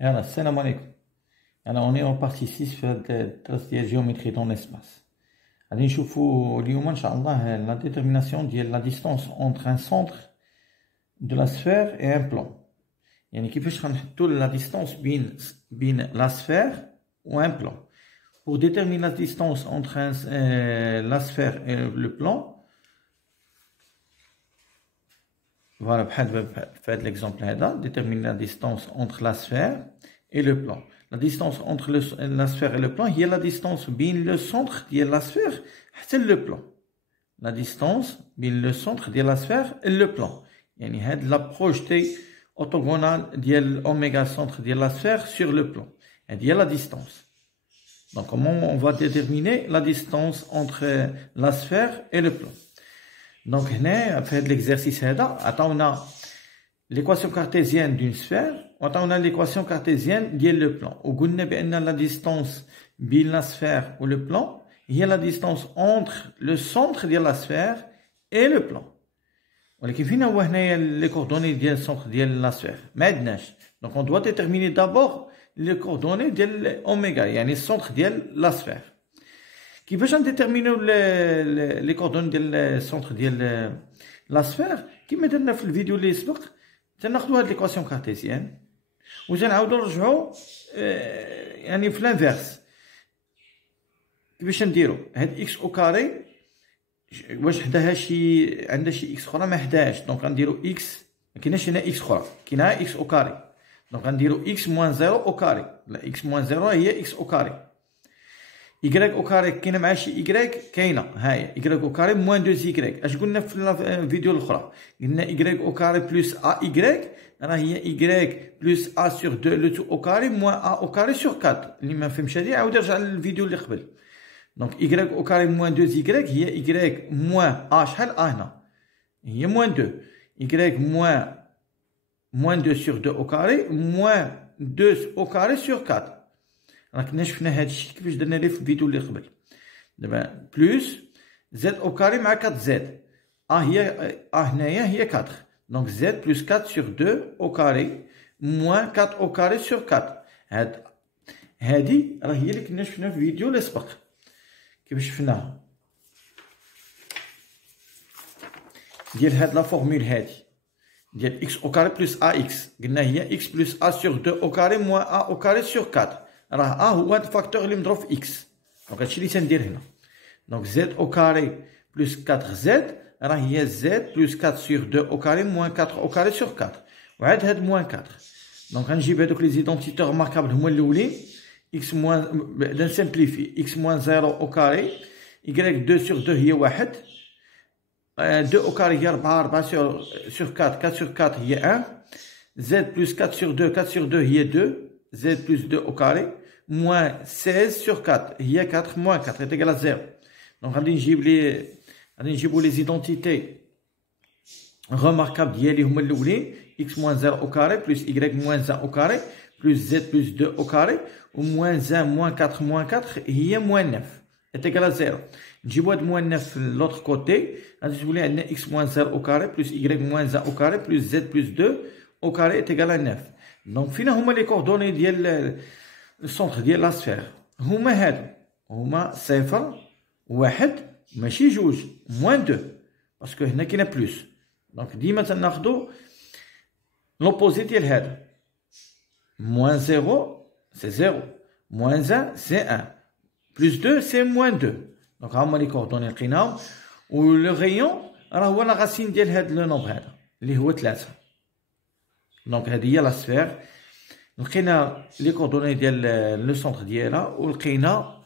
يلا السلام عليكم. on est en partie 6 في الدرس ديال géométrie dans l'espace. غادي نشوفوا اليوم ان شاء الله la détermination ديال la distance entre un centre de la sphère et un plan. يعني كيفاش غنحطوا la distance بين la sphère ou un plan. Pour déterminer la distance entre la sphère et le plan, voilà, بحال l'exemple هذا, déterminer la distance entre la sphère et le plan. La distance entre la sphère et le plan, il y a la distance بين le centre de la sphère حتى le plan. La distance بين le centre de la sphère et le plan. يعني هاد la projetée orthogonale ديال oméga centre de la sphère sur le plan. Il y a la distance. Donc comment on va déterminer la distance entre la sphère et le plan? Donc هنا في هذا l'exercice هذا عطاونا l'équation cartésienne d'une sphère وعطاونا l'équation cartésienne ديال le plan وقلنا بأن la distance بين la sphère ou le plan هي la distance entre le centre ديال la sphère et le plan. ولكن فين هو هنايا les coordonnées ديال السونتر ديال la sphère؟ ما عندناش. Donc on doit déterminer d'abord les coordonnées ديال اوميغا يعني السونتر ديال la sphère. كيفاش نديتيرمينيو لي كوردون ديال السونتر ديال لا سفير؟ كيما درنا في الفيديو اللي سبق تناخذوا هاد ليكواسيون كارتيزيان وتنعاودوا نرجعوا يعني في لانفيرس. كيفاش نديروا هاد اكس او كاري واش حداها عندها شي اكس اخرى؟ ما حداهاش. دونك غنديروا اكس، ما كايناش هنا اكس اخرى، كاينها اكس او كاري. دونك غنديروا اكس موان زيرو او كاري. لا، اكس موان زيرو هي اكس او كاري. Y au carré كاينه مع شي y كاينه ها هي y au carré moins 2y. اش قلنا في الفيديو الاخرى؟ قلنا y au carré plus ay راه هي y plus a sur 2 le tout au carré moins a au carré sur 4. اللي ما فهمش هذه عاود ارجع للفيديو اللي قبل. دونك y au carré moins 2y هي y moins a شحال a هنا هي moins 2 y moins 2 sur 2 au carré moins 2 au carré sur 4. راكنا شفنا هاد الشيء كيفاش درنا ليه في الفيديو اللي قبل. دابا بلوس زد او كاري مع 4 زد هي هنايا هي 4. دونك زد بلوس 4 سور 2 او كاري موان 4 او كاري سور 4. هادي راه هي اللي كنا شفنا في الفيديو اللي سبق. كيفاش شفناها ديال هاد لا فورمول هادي ديال اكس او كاري بلوس ا اكس، قلنا هي اكس بلوس ا سور 2 او كاري موان ا او كاري سور 4. راه هو هاد الفاكتور اللي مضروب في اكس. دونك هادشي اللي تندير هنا. دونك زد او كاري بلوس 4 زد راه هي زد بلوس 4 سور 2 او كاري موان 4 او كاري سور 4. وعاد هاد موان 4. دونك غنجيب هادوك لي زيدونتيتور ماركابل هما الاولين اكس موان بعدا نسامبليفي اكس موان 0 او كاري y 2 سور 2 هي 1 2 او كاري هي 4 سور 4 4 سور 4 هي 1 زد بلوس 4 سور 2 4 سور 2 هي 2 z plus 2 au carré moins 16 sur 4 هي 4 moins 4 est égal à 0. Donc غادي نجيبوا les identités remarquables ديالي هما الاولين x moins 0 au carré plus y moins 1 au carré plus z plus 2 au carré و moins 1 moins 4 moins 4 هي moins 9 est égal à 0. نجيبوا هاد moins 9 في l'autre côté غادي تولي عندنا x moins 0 au carré plus y moins 1 au carré plus z plus 2 au carré est égal à 9. دونك فين هما لي كوردوني ديال السونتر ديال لا سفير؟ هما هادو هما 0 1 ماشي جوج موان 2 باسكو هنا كاينه بلوس. دونك ديما تناخدو لوبوزي ديال هذا. موان 0 سي 0 موان 1 سي 1 بلوس 2 سي موان 2. دونك هما لي كوردوني لقيناهم و لو غيون راه هو لا غاسين ديال هاد لو نومبر هذا اللي هو 3. دونك هذه هي لا سفير. لقينا لي كوردوني ديال لو سونتر ديالها ولقينا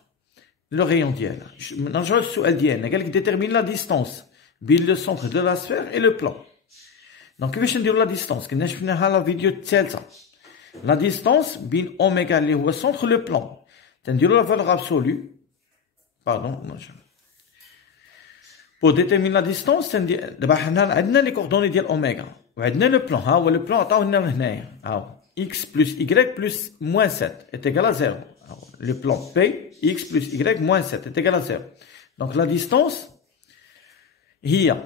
لو غيون ديالها. نرجعو للسؤال ديالنا قالك ديتيرمين لا ديستونس بين لو سونتر دو لا سفير اي لو بلان. دونك كيفاش نديرو لا ديستونس؟ كنا شفناها لا فيديو الثالثه. لا ديستونس بين اوميغا اللي هو سونتر لو بلان تنديرو لا فالور ابسولو باردون pour déterminer la distance. دابا حنا عندنا لي كوردوني ديال اوميغا وعندنا لو بلان. ها هو لو بلان عطاو لنا هنايا. ها x plus y plus moins 7 est égal à 0. Le plan P, x plus y moins 7 est égal à 0. Donc la distance, هي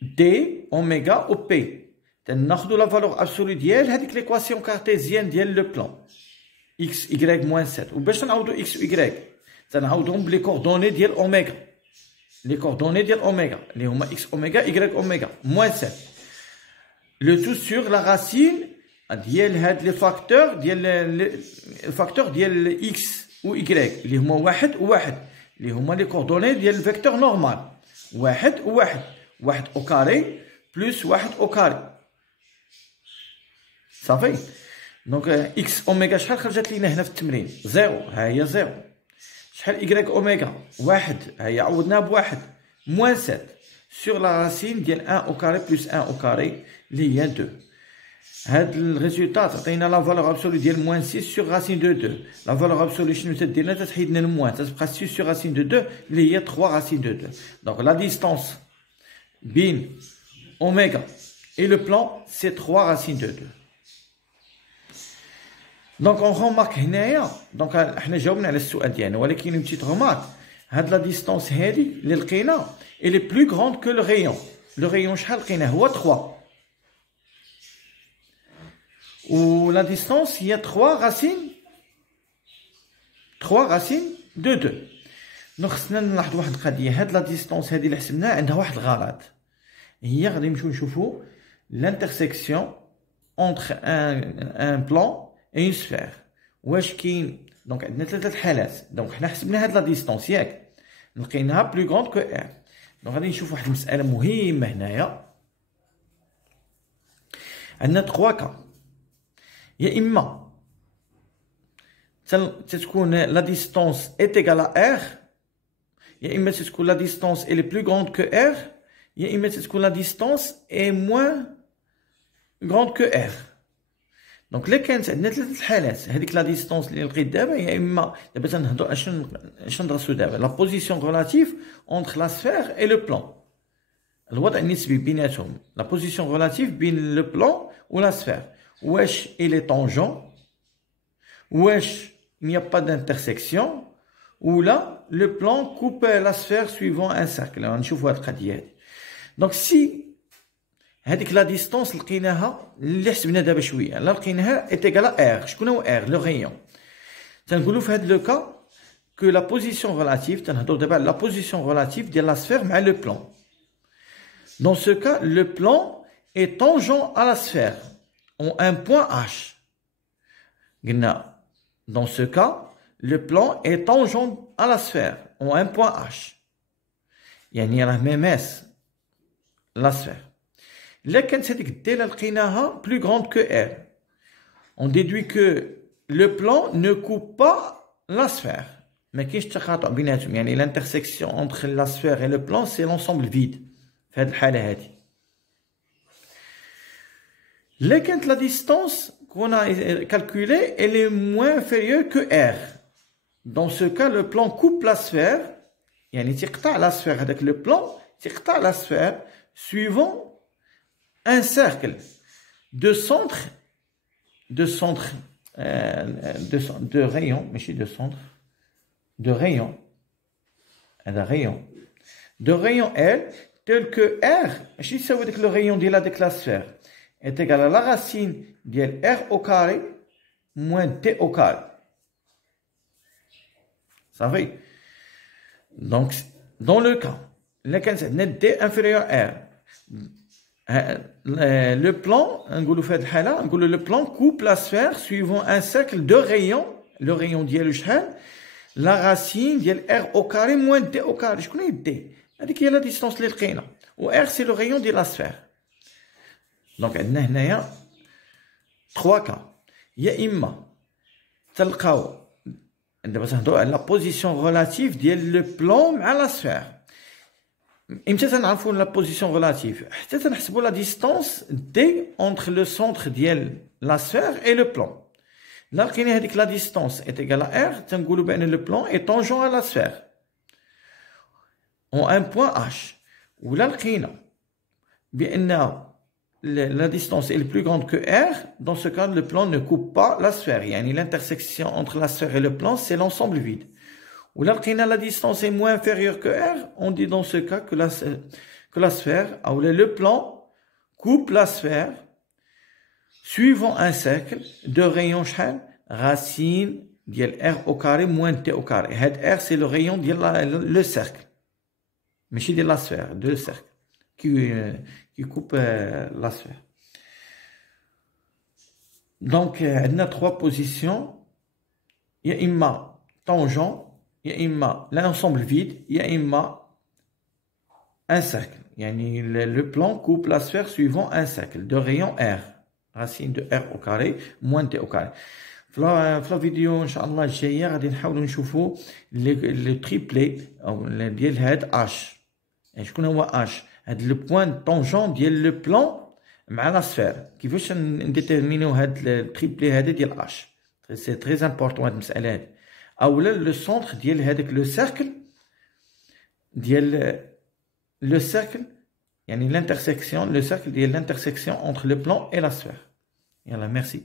d oméga au P. ناخذوا la valeur absolue ديال هذيك l'équation cartésienne ديال le plan x y moins 7 وباش نعوضوا x و y تنعوضهم بلي coordonnées ديال اوميغا les coordonnées ديال اوميغا اللي هما x اوميغا y اوميغا moins 7 le tout sur la racine ديال هاد لي فاكتور ديال الفاكتور ديال x و y اللي هما واحد و واحد اللي هما لي coordonnées ديال الفيكتور نورمال واحد و واحد واحد او كاري بلس واحد او كاري صافي دونك اكس اوميغا شحال خرجت لينا هنا في التمرين زيرو ها هي زيرو شحال ايكغيك اوميغا واحد ها هي عوضناها بواحد موان 7 سور لا راسين ديال 1 او كاري بلس 1 او كاري اللي هي 2 هاد الريزولتا تعطينا لا فالور ابسولو ديال موان 6 سور راسين دو 2 لا فالور ابسولو شنو تدير لنا تتحيد لنا الموان تتبقى 6 سور راسين دو 2 اللي هي 3 راسين دو 2 دونك لا ديستانس بين اوميغا et le plan c'est 3 racines de 2 donc on remarque هنايا دونك احنا جاوبنا على السؤال ديالنا ولكن une petite remarque هاد لا ديستانس هادي اللي لقينا elle est plus grande que le rayon شحال لقيناه هو 3 و la distance هي 3 racines de 2 دونك خصنا نلاحظ واحد القضيه هاد لا ديستانس هادي اللي حسبناها عندها واحد الغرض هي غادي نمشيو نشوفوا l'intersection entre un plan et une sphère واش كاين دونك عندنا ثلاثه الحالات دونك حنا حسبنا هاد لا ديستانس ياك لقيناها بلو غروند كو ار دونك غادي نشوفوا واحد المساله مهمه هنايا عندنا 3 كا يا اما تتكون لا ديستانس est égale à r يا اما تتكون لا ديستانس elle est plus grande que r يا اما تتكون لا ديستانس est moins grande que r دونك الا كانت عندنا ثلاثه الحالات هذيك لا ديستانس اللي لقيت دابا يا اما دابا تنهضروا اشنو ندرسوا دابا لا بوزيسيون ريلاتيف اونتر لا سفير اي لو بلان الوضع النسبي بيناتهم لا بوزيسيون ريلاتيف بين لو بلان و لا سفير واش il est tangent واش il n'y a pas d'intersection ou là le plan coupe la sphère suivant un cercle غنشوفوا هاد القضيه هادي دونك سي هذيك لا ديستانس لقيناها اللي حسبنا دابا شويه لا لقيناها ايت ايغال ار شكون هو ار لو غيون تنقولوا في هذا لو كا كو لا بوزيسيون ريلاتيف تنهضروا دابا على لا بوزيسيون ريلاتيف ديال لا سفير مع لو بلان دون سو كا لو بلان اي تانجون ا لا سفير اون ان بوين h قلنا دون سو كا لو بلان اي تانجون ا لا سفير اون ان بوين h يعني راه ميماس لا سفير là كانت هذيك الداله لقيناها plus grande que r on déduit que le plan ne coupe pas la sphère ما كاينش تقاطع بيناتهم يعني l'intersection entre la sphère et le plan c'est l'ensemble vide في هذه الحاله هذه là كانت la distance qu'on a calculée elle est moins inférieure que r dans ce cas le plan coupe la sphère يعني تقطع la sphère هذاك le plan تقطع la sphère suivant un cercle de centre de rayon ماشي de centre de rayon هذا rayon de rayon L tel que R ماشي يساوي داك le rayon ديال هذيك la sphère est égal à la racine ديال R au carré moins T au carré صافي donc dans le cas là كانت عندنا D inférieur R le plan نقولوا في هذه الحاله نقولوا le plan coupe la sphère suivant un cercle de rayon le rayon ديالو شحال la racine ديال r au carré moins d au carré شكون هي d هذيك هي لا ديستانس اللي لقينا و r c'est le rayon ديال la sphère دونك عندنا هنايا 3 كا يا اما تلقاو دابا تهضروا على لا بوزيسيون ريلاتيف ديال لو بلان مع لا سفير امتى تنعرفوا لا بوزيسيون ريلاتيف حتى تنحسبوا لا ديستانس دي اونتر لو سونتر ديال لا سفير اي لو بلان لا لقينا هذيك لا ديستانس ايت ايغال ار تنقولوا بان لو بلان اي طونجون على لا سفير اون ان بوين اش ولا لقينا بان la distance est plus grande que r, dans ce cas, le plan ne coupe pas la sphère. Yani l'intersection entre la sphère et le plan, c'est l'ensemble vide. Ou là, la distance est moins inférieure que r, on dit dans ce cas que la sphère, ou le plan coupe la sphère suivant un cercle de rayon شحال racine ديال r au carré moins t au carré. هاد r c'est le rayon ديال le cercle ماشي ديال la sphère, de cercle qui coupe la sphère. Donc on a trois positions. Il y a imma tangent, il y a imma l'ensemble vide, il y a imma un cercle. Yani le plan coupe la sphère suivant un cercle de rayon r, racine de r au carré moins t au carré. في la vidéo ان شاء الله الجايه غادي نحاولوا نشوفوا لو تريبلي او ديال هاد اش. شكون هو اش؟ هاد لو بوين طونجون ديال لو بلان مع لا سفير. كيفاش نديتيرمينيو هاد التريبلي هذا ديال اش؟ سي تري امبورطون هاد المساله هادي. اولا لو سونتر ديال هذاك لو سيركل ديال لو سيركل يعني l'intersection, le cercle ديال l'intersection entre le plan et la sphère. Yalla, merci.